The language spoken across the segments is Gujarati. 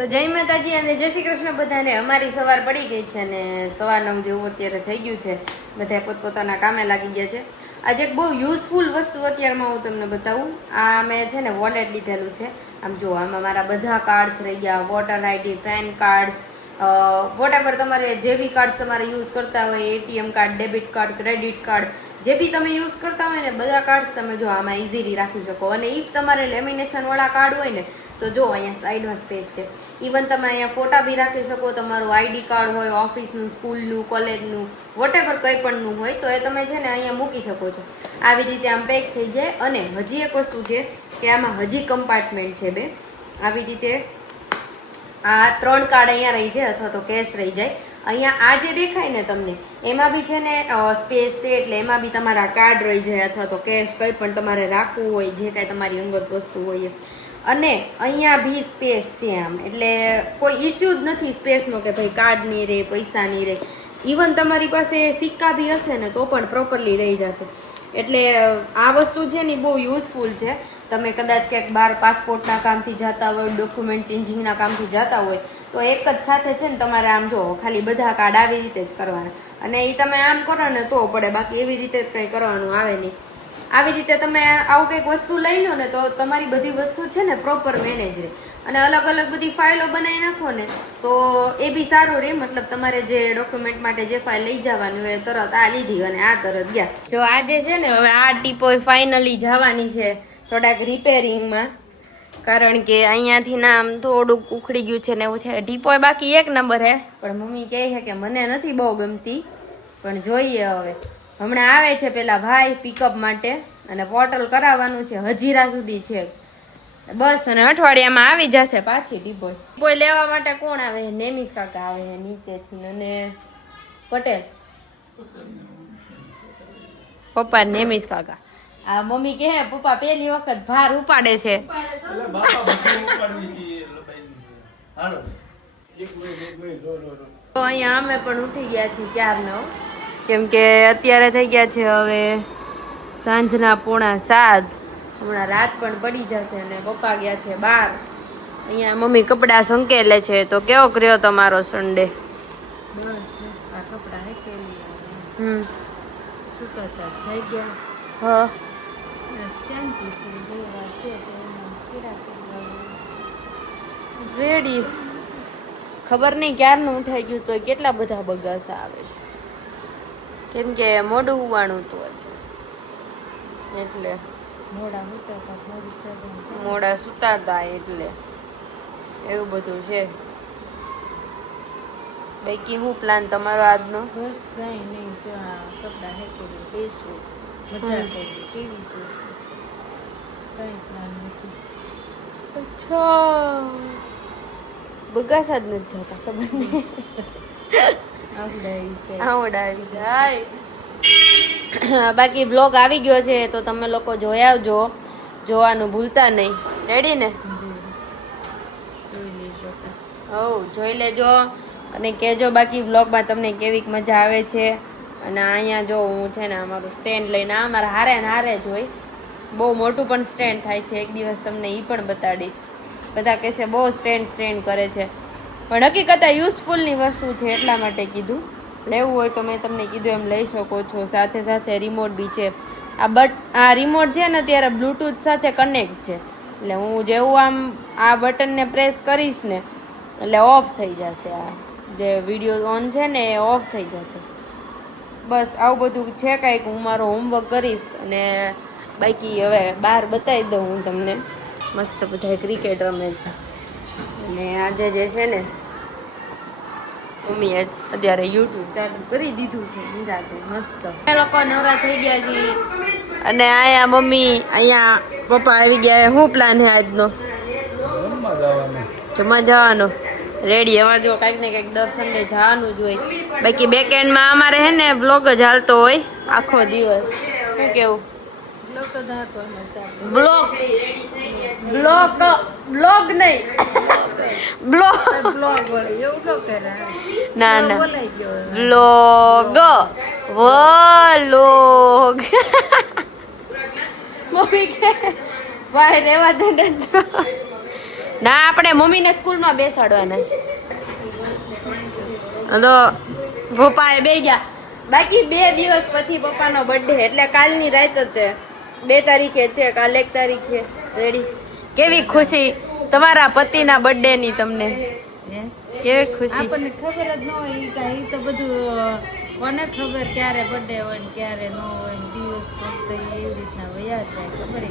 તો જય માતાજી અને જય શ્રી કૃષ્ણ બધાને. અમારી સવાર પડી ગઈ છે અને સવાર 9 જેવું અત્યારે થઈ ગયું છે. બધા પોતપોતાના કામે લાગી ગયા છે. આજે એક બહુ યુઝફુલ વસ્તુ અત્યારમાં હું તમને બતાવું. આ મેં છે ને વોલેટ લીધેલું છે. આમ જો આમાં મારા બધા કાર્ડ્સ રહી ગયા, voter ID, PAN cards, whatever તમારે જે બી કાર્ડ્સ તમારે યુઝ કરતા હોય, ATM card, debit card, credit card, જે બી તમે યુઝ કરતા હોય ને બધા કાર્ડ્સ તમે જો આમાં ઇઝીલી રાખી શકો. અને ઇફ તમારે લેમિનેશન વાળા કાર્ડ હોય ને તો જો અહીંયા સાઈડમાં સ્પેસ છે. ઇવન તમે અહીંયા ફોટા બી રાખી શકો. તમારું આઈડી કાર્ડ હોય, ઓફિસનું, સ્કૂલનું, કોલેજનું, વોટેવર કંઈ પણનું હોય તો એ તમે છે ને અહીંયા મૂકી શકો છો. આવી રીતે આમ પેક થઈ જાય. અને હજી એક વસ્તુ છે કે આમાં હજી કમ્પાર્ટમેન્ટ છે બે. આવી રીતે આ 3 કાર્ડ અહીંયા રહી જાય અથવા તો કેશ રહી જાય. અહીંયા આ જે દેખાય ને તમને એમાં બી છે ને સ્પેસ છે, એટલે એમાં બી તમારા કાર્ડ રહી જાય અથવા તો કેશ કંઈ પણ તમારે રાખવું હોય, જે કાંઈ તમારી અંગત વસ્તુ હોય. અને અહીંયા બી સ્પેસ છે આમ, એટલે કોઈ ઇસ્યુ જ નથી સ્પેસનો કે ભાઈ કાર્ડ નહીં રહે, પૈસા નહીં રહે. ઇવન તમારી પાસે સિક્કા બી હશે ને તો પણ પ્રોપરલી રહી જશે. એટલે આ વસ્તુ છે ને બહુ યુઝફુલ છે. તમે કદાચ ક્યાંક બહાર પાસપોર્ટના કામથી જતા હોય, ડોક્યુમેન્ટ ચેન્જિંગના કામથી જતા હોય તો એક જ સાથે છે ને તમારે આમ જો ખાલી બધા કાર્ડ આવી રીતે જ કરવાના. અને એ તમે આમ કરો ને તો પડે, બાકી એવી રીતે જ કંઈ કરવાનું આવે નહીં. આવી રીતે તમે આવું કંઈક વસ્તુ લઈ લો ને તો તમારી બધી વસ્તુ છે ને પ્રોપર મેનેજ રહે. અને અલગ અલગ બધી ફાઇલો બનાવી નાખો ને તો એ બી સારું રહે. મતલબ તમારે જે ડોક્યુમેન્ટ માટે જે ફાઇલ લઈ જવાની હોય તરત આ લીધી અને આ તરત ગયા. જો આજે છે ને હવે આ ટીપોય ફાઇનલી જવાની છે થોડાક રિપેરિંગમાં, કારણ કે અહીંયાથી ના આમ થોડુંક ઉખડી ગયું છે ને એવું છે. ટીપોય બાકી એક નંબર હે, પણ મમ્મી કહે છે કે મને નથી બહુ ગમતી, પણ જોઈએ હવે. હમણાં આવે છે પેલા ભાઈ પિકઅપ માટે અને પોર્ટલ કરાવવાનું છે, હજીરા સુધી છે બસ. અને અઠવાડિયામાં આવી જશે પાછી ટીપોય. ટીપોય લેવા માટે કોણ આવે? નેમિસ કાકા આવે છે નીચેથી અને પટેલ પપ્પા નેમિસ કાકા. આ મમ્મી કહે પપ્પા પહેલી વખત ભાર ઉપાડે છે. તો અહીંયા અમે પણ ઉઠી ગયા છીએ ક્યારનો, કેમ કે અત્યારે થઈ ગયા છે હવે સાંજના 6:45. હમણાં રાત પણ પડી જશે અને પપ્પા ગયા છે બહાર. અહીંયા મમ્મી કપડાં સંકેલે છે. તો કેવો કર્યો તમારો સન્ડે? બસ આ કપડાં હેકેલી સુકતા થઈ ગયા. હા રેડી. ખબર નહીં ક્યારનું ઉઠાઈ ગયું તો કેટલા બધા બગાસા આવે છે, કેમ કે મોડું હુવાણું હતું આજે, એટલે મોડા સુતા હતા એટલે એવું બધું છે. બાકી શું પ્લાન તમારો આજનો? બસ કઈ નહીં, જો આ કપડા હેકેલું બેસવું, મજા કરવી, ટીવી જોશું, કઈ પ્લાન નથી. અચ્છા બગાસા જ નથી જતા, ખબર નહીં આવડાવી જાય. બાકી બ્લોગ આવી ગયો છે તો તમે લોકો જોઈ આવજો, જોવાનું ભૂલતા નહીં. રેડી ને? જોઈ લેજો. જોઈ લેજો અને કહેજો બાકી બ્લોગમાં તમને કેવીક મજા આવે છે. અને અહીંયા જો હું છે ને અમારું સ્ટેન્ડ લઈને અમારા હારે ને હારે જ હોય. બહુ મોટું પણ સ્ટેન્ડ થાય છે, એક દિવસ તમને એ પણ બતાડીશ. બધા કહેશે બહુ સ્ટેન્ડ કરે છે, પણ હકીકત યુઝફુલની વસ્તુ છે એટલા માટે કીધું. લેવું હોય તો મેં તમને કીધું એમ લઈ શકો છો. સાથે સાથે રિમોટ બી છે. આ રિમોટ છે ને ત્યારે બ્લૂટૂથ સાથે કનેક્ટ છે, એટલે હું જેવું આમ આ બટનને પ્રેસ કરીશ ને એટલે ઓફ થઈ જશે. આ જે વિડીયો ઓન છે ને એ ઓફ થઈ જશે. બસ આવું બધું છે કાંઈક. હું મારો હોમવર્ક કરીશ અને બાકી હવે બહાર બતાવી દઉં હું તમને. મસ્ત બધા ક્રિકેટ રમે છે. અને આજે જે છે ને મમ્મીએ અત્યારે યુટ્યુબ ચાલુ કરી દીધું છે નિરાતે મસ્ત. એ લોકો નવરા થઈ ગયા છીએ અને અહીંયા મમ્મી, અહીંયા પપ્પા આવી ગયા. શું પ્લાન છે આજનો? જમવા જવાનો. રેડી. અમારે જો કાંઈક ને કાંઈક દર સન્ડે જવાનું જ હોય. બાકી બેકેન્ડમાં અમારે હે ને બ્લોગ જ હાલતો હોય આખો દિવસ. શું કેવું? બ્લોગ નહીં, બ્લોગ ના ના બ્લોગ વ્લોગ. મમ્મી કે ભાઈ રેવા દે ને ના આપણે મમ્મીને સ્કૂલમાં બેસાડવાના છે. તો પપ્પાએ બે ગયા. બાકી 2 દિવસ પછી પપ્પાનો બર્થડે એટલે કાલની રાત જ 2 તારીખે છે. કાલ 1 તારીખ છે. રેડી? કેવી ખુશી તમારા પતિના બર્થડે ની તમને? કેવી ખુશી? આપણને ખબર જ ન હોય ઈ તો બધું કોને ખબર ક્યારે બર્થડે હોય ને ક્યારે ન હોય ને દિવસ ફક્ત એવી રીતના વયા જાય ખબર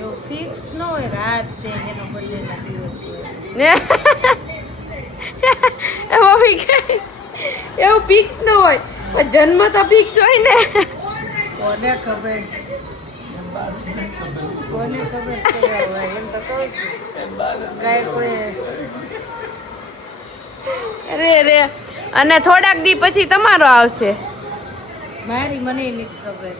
એવું ફિક્સ ન હોય કે આ તે એનો બર્થડે ના દિવસ હોય મમ્મી કહે એવું ફિક્સ ન હોય પણ જન્મ તો ફિક્સ હોય ને. કોને ખબર કોને ખબર કેવા હોય એમ તો કહું છું કાંઈ કોઈ રે અને થોડાક દી પછી તમારો આવશે. મારી મને નથી ખબર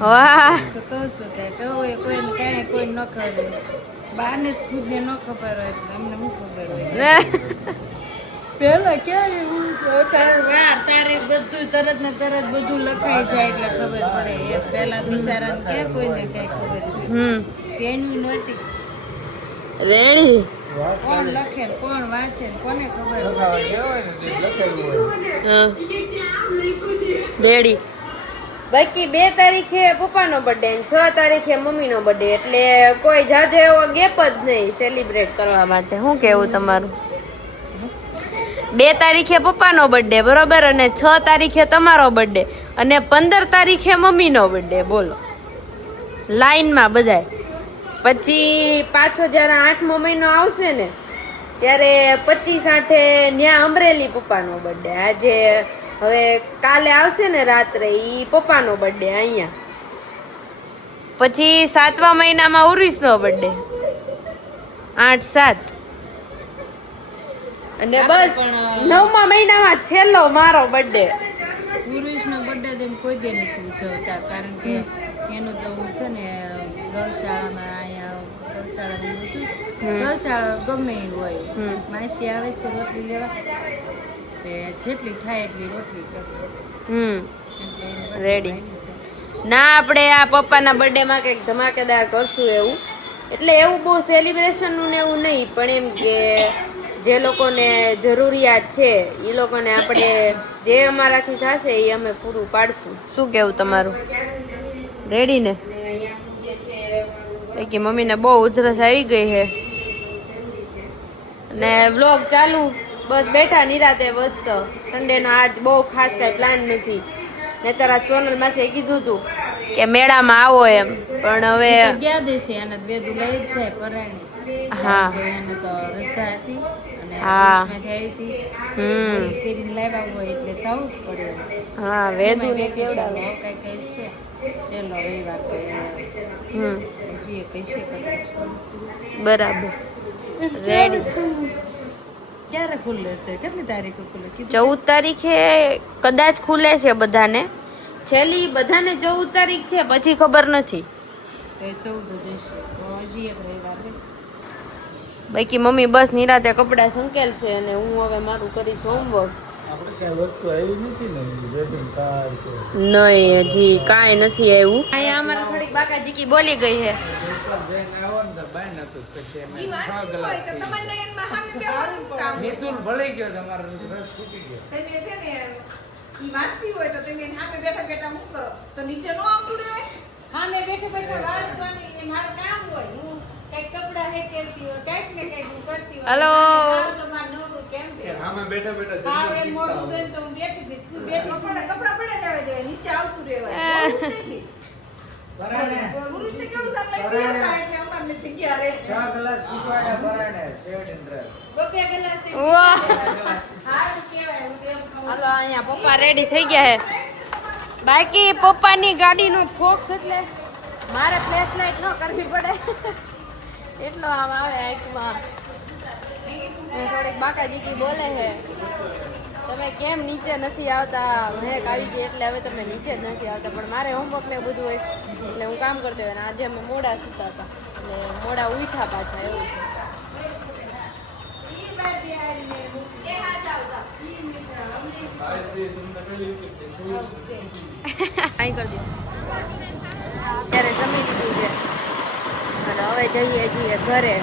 વાહ તો કહું છું કે કોઈ કોઈને કાંઈ કોઈ ન ખબર બાને જ ખુદને ન ખબર હોય તો અમને શું ખબર હોય પેલા ક્યારે એવું તારે બધું તરત ને તરત બધું લખાઈ જાય એટલે ખબર પડે એ પેલા બિચારા ક્યાં કોઈને કઈ ખબર પેનવી નહોતી રેડી કોણ લખે ને કોણ વાંચે ને કોને ખબર રેડી. બાકી 2 તારીખે પપ્પાનો બર્થડે ને 6 તારીખે મમ્મીનો બર્થડે એટલે કોઈ જાજો એવો ગેપ જ નહીં સેલિબ્રેટ કરવા માટે. શું કેવું તમારું? 2 તારીખે પપ્પાનો બર્થડે બરોબર અને 6 તારીખે તમારો બર્થડે અને 15 તારીખે મમ્મીનો બર્થડે. બોલો લાઈનમાં બધાય. પછી પાછો જ્યારે 8મો મહિનો આવશે ને ત્યારે 25/8 ન્યા અમરેલી પપ્પાનો બર્થડે. આજે હવે કાલે આવશે ને રાત્રે ઈ પપ્પાનો બર્થડે અહીંયા. પછી 7મા મહિનામાં ઉર્વિશનો બર્થડે 8/7 અને બસ 9મા મહિનામાં છેલ્લો મારો બર્થડે. પુરુષનો બર્થડે તેમ કોઈ દે નથી ઉજવતા કારણ કે એનું તો હું છે ને ગૌશાળામાં અહીંયા ગૌશાળામાં બધું ગૌશાળા ગમે એ હોય માસી આવે છે રોટલી લેવા તે જેટલી થાય એટલી રોટલી કરે. રેડી. ના આપણે આ પપ્પાના બર્થડેમાં કંઈક ધમાકેદાર કરશું એવું. એટલે એવું બહુ સેલિબ્રેશનનું ને એવું નહીં પણ એમ કે જે લોકોને જરૂરિયાત છે એ લોકોને આપણે જે અમારાથી થશે એ અમે પૂરું પાડશું. શું કેવું તમારું? રેડી ને? કે મમ્મીને બહુ ઉધરસ આવી ગઈ છે ને વ્લોગ ચાલુ બસ બેઠા નિરાતે. બસ સન્ડેનો આજ બહુ ખાસ કાંઈ પ્લાન નથી. નહીતર આ સોનલ માસે કીધું હતું કે મેળામાં આવો એમ પણ હવે ગયા દેશે એને વેદુ લઈ જ જાય પરાણી. હા એને તો રજા હતી હા કરીને લાવ્યા હોય એટલે જવું જ પડે. હા વેદુ ને કેવડાવે કઈ કહીશે ચલો રવિવાર કે હજી કહીશે કદાચ. બરાબર. રેડી. ક્યારે ખુલ્લે છે? કેટલી તારીખે ખુલ્લે? 14 તારીખે કદાચ ખુલે છે બધાને. છેલ્લી બધાને 14 તારીખ છે પછી ખબર નથી. 14 દેશે તો હજી એક રવિવાર રે. બાકી મમ્મી બસ નિરાતે કપડા સંકેલ છે અને હું હવે મારું કરીશ હોમવર્ક. નહીં હજી કાંઈ નથી આવ્યું. અહીંયા અમારે થોડીક બાકાજીકી બોલી ગઈ છે. હેલો હાલો અહીંયા પપ્પા રેડી થઈ ગયા હે. બાકી પપ્પાની ગાડીનો ફોક્સ એટલે મારે ફ્લેશ લાઈટ ન કરવી પડે એટલો આમ આવે આંખમાં. થોડીક બાકાજીકી બોલે છે તમે કેમ નીચે નથી આવતા? મહેક આવી ગઈ એટલે હવે તમે નીચે જ નથી આવતા. પણ મારે હોમવર્ક ને બધું હોય એટલે હું કામ કરતી હોય. આજે અમે મોડા સૂતા હતા એટલે મોડા ઉઠ્યા પાછા એવું છે. અત્યારે જમી લીધું છે અને હવે જઈએ છીએ ઘરે.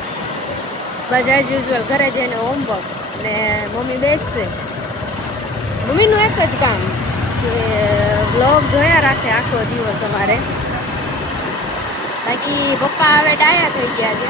બસ એઝ યુઝ્યુઅલ ઘરે જઈને હોમવર્ક ને મમ્મી બેસશે. મમ્મીનું એક જ કામ કે બ્લોગ જોયા રાખે આખો દિવસ અમારે. બાકી પપ્પા હવે ડાયા થઈ ગયા છે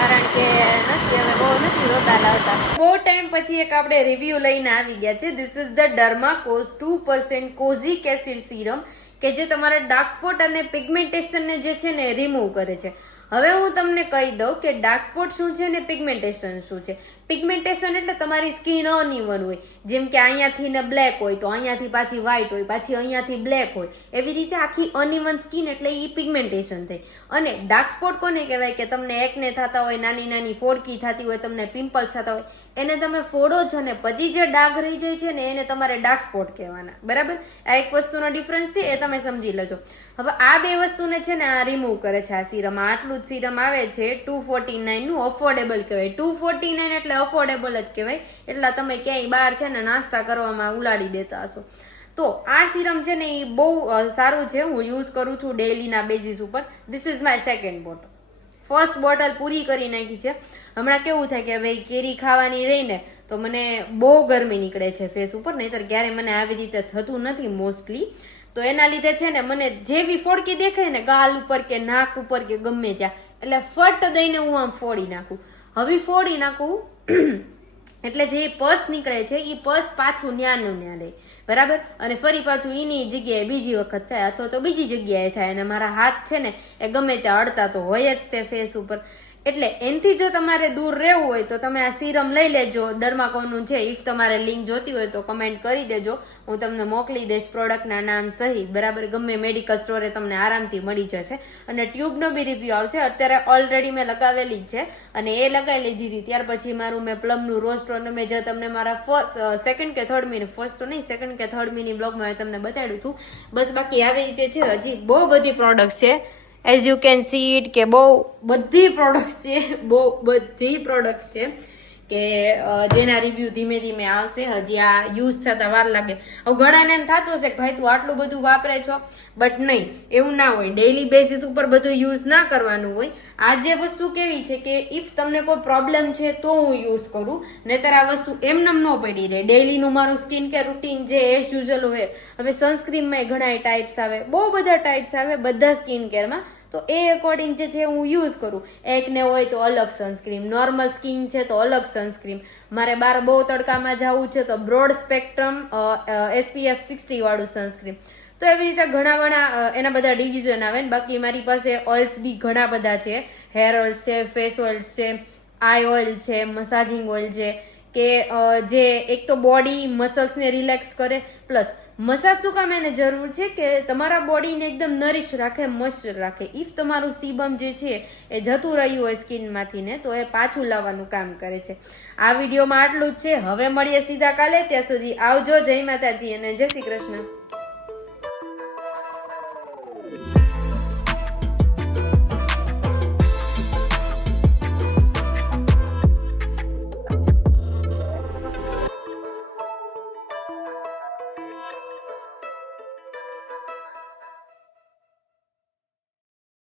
કારણ કે નથી હવે બહુ નથી રોતા લાવતા. બહુ ટાઈમ પછી એક આપણે રિવ્યુ લઈને આવી ગયા છે. This is the Dermaco's 2% kojic acid serum કે જે તમારા ડાર્ક સ્પોટ અને પિગમેન્ટેશનને જે છે ને રિમૂવ કરે છે. હવે હું તમને કહી દઉં કે ડાર્ક સ્પોટ શું છે ને પિગમેન્ટેશન શું છે. પિગમેન્ટેશન એટલે તમારી સ્કિન અનઇવન હોય, જેમ કે અહીંયાથી ને બ્લેક હોય તો અહીંયાથી પાછી વ્હાઈટ હોય, પાછી અહીંયાથી બ્લેક હોય, એવી રીતે આખી અનઇવન સ્કિન એટલે એ પિગમેન્ટેશન થઈ. અને ડાર્ક સ્પોટ કોને કહેવાય કે તમને એકને થતા હોય, નાની નાની ફોડકી થતી હોય, તમને પિમ્પલ્સ થતા હોય, એને તમે ફોડો છો ને પછી જે ડાઘ રહી જાય છે ને એને તમારે ડાર્ક સ્પોટ કહેવાના. બરાબર, આ એક વસ્તુનો ડિફરન્સ છે, એ તમે સમજી લેજો. હવે આ બે વસ્તુને છે ને આ રિમૂવ કરે છે આ સિરમ. આટલું જ સિરમ આવે છે 249 નું, અફોર્ડેબલ કહેવાય. 249 એટલે અફોર્ડેબલ જ કહેવાય, એટલા તમે ક્યાંય બહાર છે ને નાસ્તા કરવામાં ઉલાડી દેતા હશો. તો આ સિરમ છે ને એ બહુ સારું છે, હું યુઝ કરું છું ડેઈલીના બેઝિસ ઉપર. This is my second bottle. First bottle પૂરી કરી નાખી છે. હમણાં કેવું થાય કે ભાઈ કેરી ખાવાની રહીને તો મને બહુ ગરમી નીકળે છે ફેસ ઉપર, નહીતર ક્યારે મને આવી રીતે થતું નથી મોસ્ટલી. તો એના લીધે છે ને મને જેવી ફોડકી દેખાય ને ગાલ ઉપર કે નાક ઉપર કે ગમે ત્યાં, એટલે ફટ દઈને હું આમ ફોડી નાખું. હવે ફોડી નાખું એટલે જે પસ નીકળે છે એ પસ પાછું ન્યાનું ન્યા રહે. બરાબર, અને ફરી પાછું એની જગ્યાએ બીજી વખત થાય અથવા તો બીજી જગ્યાએ થાય. અને મારા હાથ છે ને એ ગમે ત્યાં અડતા તો હોય જ તે ફેસ ઉપર. એટલે એનથી જો તમારે દૂર રહેવું હોય તો તમે આ સિરમ લઈ લેજો. ડર્માકોનું છે. ઇફ તમારે લિંક જોતી હોય તો કમેન્ટ કરી દેજો, હું તમને મોકલી દઈશ પ્રોડક્ટના નામ સહિત. બરાબર, ગમે મેડિકલ સ્ટોરે તમને આરામથી મળી જશે. અને ટ્યુબનો બી રિવ્યુ આવશે. અત્યારે ઓલરેડી મેં લગાવેલી જ છે અને એ લગાવી લીધી હતી. ત્યાર પછી મારું મેં પ્લમનું રોસ્ટ અને મેં જે તમને મારા સેકન્ડ કે થર્ડ મિની, ફર્સ્ટ તો નહીં સેકન્ડ કે થર્ડ મિની બ્લોગમાં તમને બતાડ્યું હતું. બસ બાકી આવી રીતે છે. હજી બહુ બધી પ્રોડક્ટ્સ છે, as you can see it, કે બહુ બધી પ્રોડક્ટ્સ છે, બહુ બધી પ્રોડક્ટ્સ છે કે જેના રિવ્યૂ ધીમે ધીમે આવશે. હજી આ યુઝ થતા વાર લાગે. હવે ઘણાને એમ થતું હશે કે ભાઈ તું આટલું બધું વાપરે છો, બટ નહીં, એવું ના હોય. ડેઈલી બેસિસ ઉપર બધું યુઝ ના કરવાનું હોય. આ જે વસ્તુ કેવી છે કે ઇફ તમને કોઈ પ્રોબ્લેમ છે તો હું યુઝ કરું, નહીતર આ વસ્તુ એમનેમ ન પડી રહે. ડેઈલીનું મારું સ્કિન કેર રૂટીન જે એઝ યુઝ્યુઅલ હોય. હવે સનસ્ક્રીનમાં ઘણા ટાઈપ્સ આવે, બહુ બધા ટાઈપ્સ આવે બધા સ્કિન કેરમાં. તો એ એકોર્ડિંગ જે છે હું યુઝ કરું. એકને હોય તો અલગ સનસ્ક્રીમ, નોર્મલ સ્કિન છે તો અલગ સનસ્ક્રીમ, મારે બહાર બહુ તડકામાં જવું છે તો બ્રોડ સ્પેક્ટ્રમ SPF 60 વાળું સનસ્ક્રીમ. તો એવી રીતે ઘણા એના બધા ડિવિઝન આવે ને. બાકી મારી પાસે ઓઇલ્સ બી ઘણા બધા છે. હેર ઓઇલ્સ છે, ફેસ ઓઇલ્સ છે, આઈ ઓઇલ છે, મસાજિંગ ઓઇલ છે, કે જે એક તો બોડી મસલ્સને રિલેક્સ કરે. પ્લસ મસાજ શું કામ એને જરૂર છે કે તમારા બોડીને એકદમ નરિશ રાખે, મોઇશ્ચર રાખે. ઇફ તમારું સીબમ જે છે એ જતું રહ્યું હોય સ્કિનમાંથી ને તો એ પાછું લાવવાનું કામ કરે છે. આ વિડીયોમાં આટલું જ છે. હવે મળીએ સીધા કાલે. ત્યાં સુધી આવજો. જય માતાજી અને જય શ્રી કૃષ્ણ.